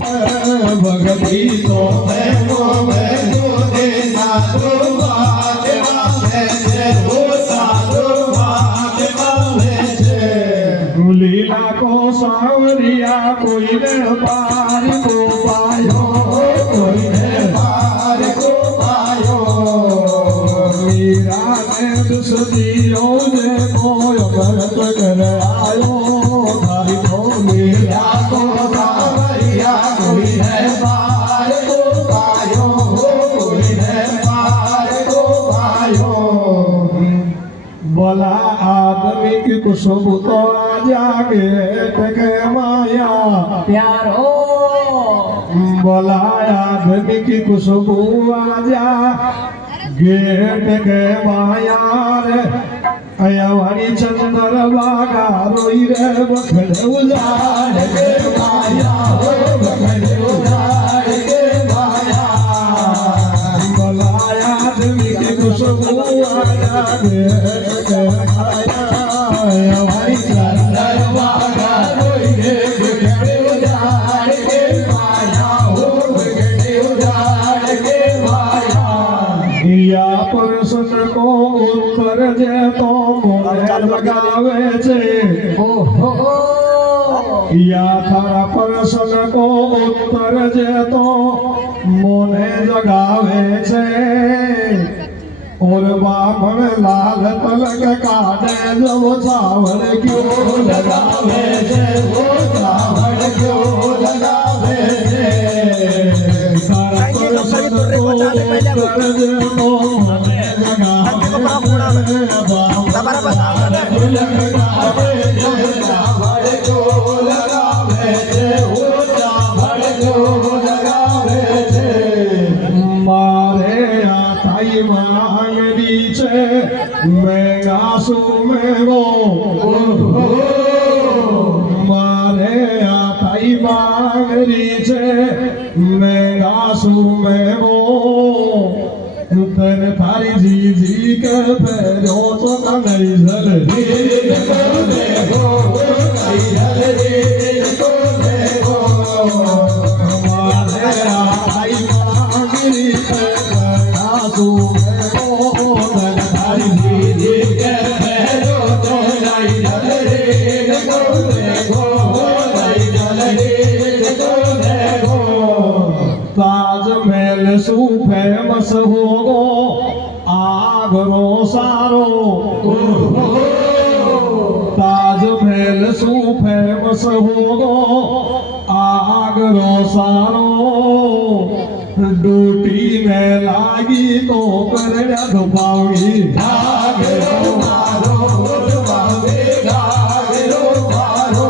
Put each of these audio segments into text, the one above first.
भगती तो मैं जो देना तो बात माने छे वो साधु बात माने छे लीला को सावरिया कोई ने पार को पायो कोई ने पार को पायो मीरा ने दुसदियो ने कोई भरत कर आयो धारी तो मीरा को सावरिया कोई ने पार को पायो कोई ने पार को पायो बोला आदमी की खुशबू तो जागे टके माया प्यारो बोला आदमी की खुशबू आजा गेट के माया रे अयवानी चंदर बागा रोई रे बखड़े उजाड़ के माया हो बखड़े उजाड़ के माया बोला आदमी की खुशबू आजा गेट के माया अयवानी चंदर बागा रोई रे बखड़े उजाड़ के माया हो बखड़े उजाड़ के माया या परसन को उत्तर जे तो मोरे लगावे छे ओहो या थारा परसन को उत्तर जे तो मोने जगावे छे और बामण लाल तलक काटे जब चावल क्यों लगावे छे वो चावल क्यों लगावे छे थारा परसन को उत्तर जे तो मोने जगावे छे मैं गासू में वो मारे आताई मांगरी छे मैं गासू में वो तेरे थारी जी के पैरो तो नहीं जल्दी देखो नहीं जल्दी तो देखो मारे आताई मांगरी छे मैं गासू में वो तेरे थारी जी के पैरो तो नहीं जल्दी देखो नहीं जल्दी तो देखो ताजमहल सु फेमस होगो आगरो सारो ताजमहल सु फेमस होगो आगरो सारो डूटी में लागी तो कर दुपावी आगरो मारो दुपावी आगरो मारो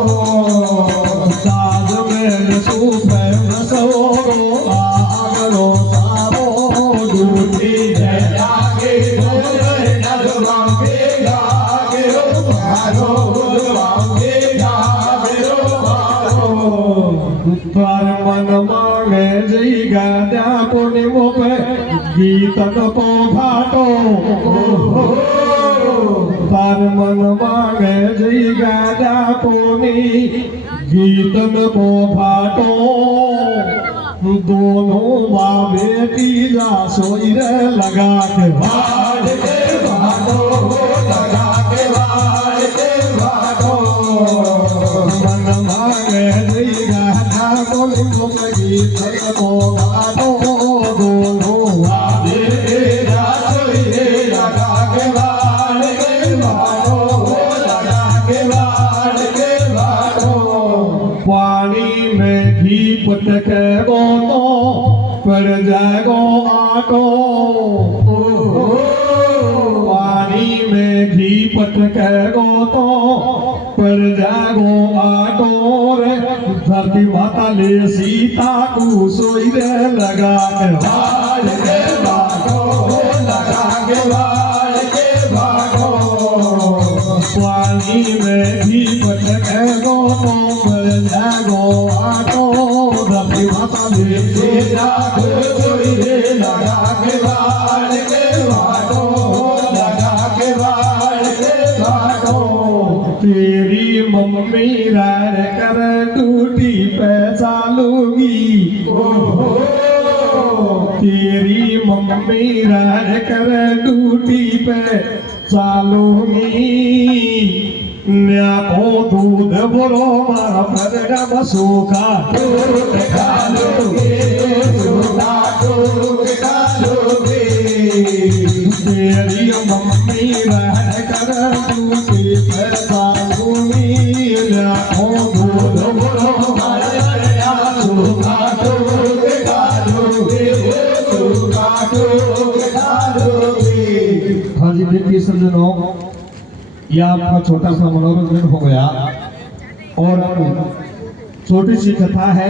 ताजमहल सु फेमस होगो आगरो सारो डूटी में लागी तो कर दुपावी आगरो मारो दुपावी आगरो मारो तार मन मांगे जई गाद्या कोनी मोपे गीतन को घाटो तार मन मांगे जई गाद्या कोनी गीतन को घाटो दोनों माँ बेटी जा सोई रे लगा के भाड़ के भाड़ो लगा के भाड़ के भाड़ो मन मांगे जई गाद्या कोनी मोपे गीतन को घाटो दोनों माँ बेटी जा सोई रे लगा के भाड़ के भाड़ो लगा के भाड़ के भाड़ो पानी में घी पटके गो तो पड़ जाएगो आटो पानी में घी पटके गो तो पड़ जाएगो आटो रे धरती माता ले सीता को सोई रे लगा के भाड़ के भागो लगा के भाड़ के भागो पानी में घी पटके गो तो पड़ जाएगो आटो धरती माता ले सीता को सोई रे लगा के भाड़ के भागो लगा के भाड़ के भागो तेरी मम्मी रार कर टूटी पे चालूगी तेरी मम्मी रह कर ड्यूटी पे चालूंगी न्या को दूध बोलो मारा पर सूखा दूध डालोगे सूखा दूध डालोगे तेरी मम्मी रह कर ड्यूटी पे चालूंगी न्या को दूध बोलो मारा पर सूखा दूध डालोगे सूखा दूध डालोगे। हाँ जी देखिए सज्जनों, यह आपका छोटा सा मनोरंजन हो गया और छोटी सी कथा है